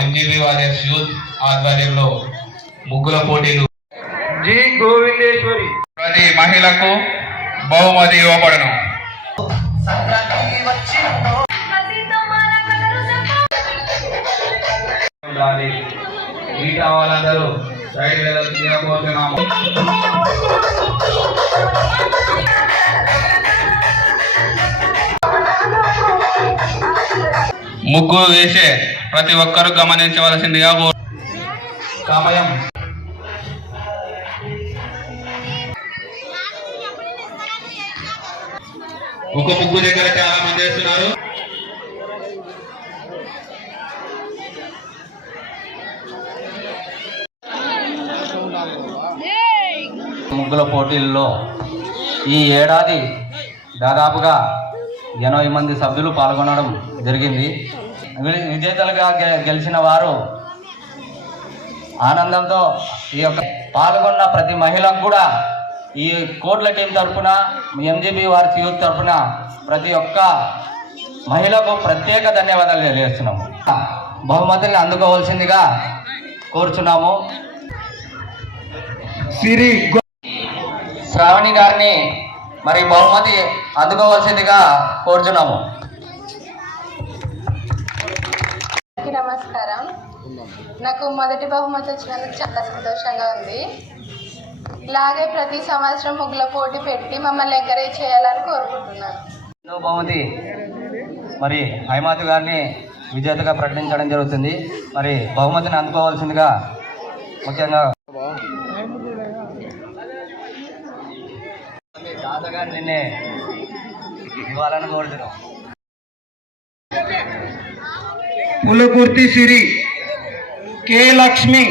MGB warriors youth ఆధ్వర్యంలో ముగ్గుల పోటీలు. జి గోవిందేశ్వరి. ప్రతి మహిళకు బహుమతి ఇవ్వబడను. మిగతా వాళ్ళందరూ సైడ్ వెళ్ళాల్సిందిగా కోరుతున్నాము. ముగ్గు వేసే ప్రతి ఒక్కరూ గమనించవలసిందిగా సమయం. ఒక ముగ్గు దగ్గర చాలా మంది వేస్తున్నారు. ముగ్గుల పోటీల్లో ఈ ఏడాది దాదాపుగా 80 మంది సభ్యులు పాల్గొనడం జరిగింది. విజేతలుగా గెలిచిన వారు ఆనందంతో ఈ యొక్క పాల్గొన్న ప్రతి మహిళకు కూడా ఈ కోట్ల టీం తరఫున, ఎంజీబీ వారి యూత్ తరఫున ప్రతి ఒక్క మహిళకు ప్రత్యేక ధన్యవాదాలు తెలియజేస్తున్నాము. బహుమతిని అందుకోవాల్సిందిగా కోరుచున్నాము. శ్రావణి గారిని మరి బహుమతి అందుకోవాల్సిందిగా కోరుచున్నాము. నమస్కారం. నాకు మొదటి బహుమతి వచ్చినందుకు చాలా సంతోషంగా ఉంది. ఇలాగే ప్రతి సంవత్సరం ముగ్గుల పోటీ పెట్టి మమ్మల్ని ఎంకరేజ్ చేయాలని కోరుకుంటున్నాను. బహుమతి మరి హైమావతి గారిని విజేతగా ప్రకటించడం జరుగుతుంది. మరి బహుమతిని అందుకోవాల్సిందిగా ముఖ్యంగా దాతగారు నిన్నే ఇవ్వాలని కోరుతున్నాం. పులకుర్తి సిరి కే లక్ష్మి.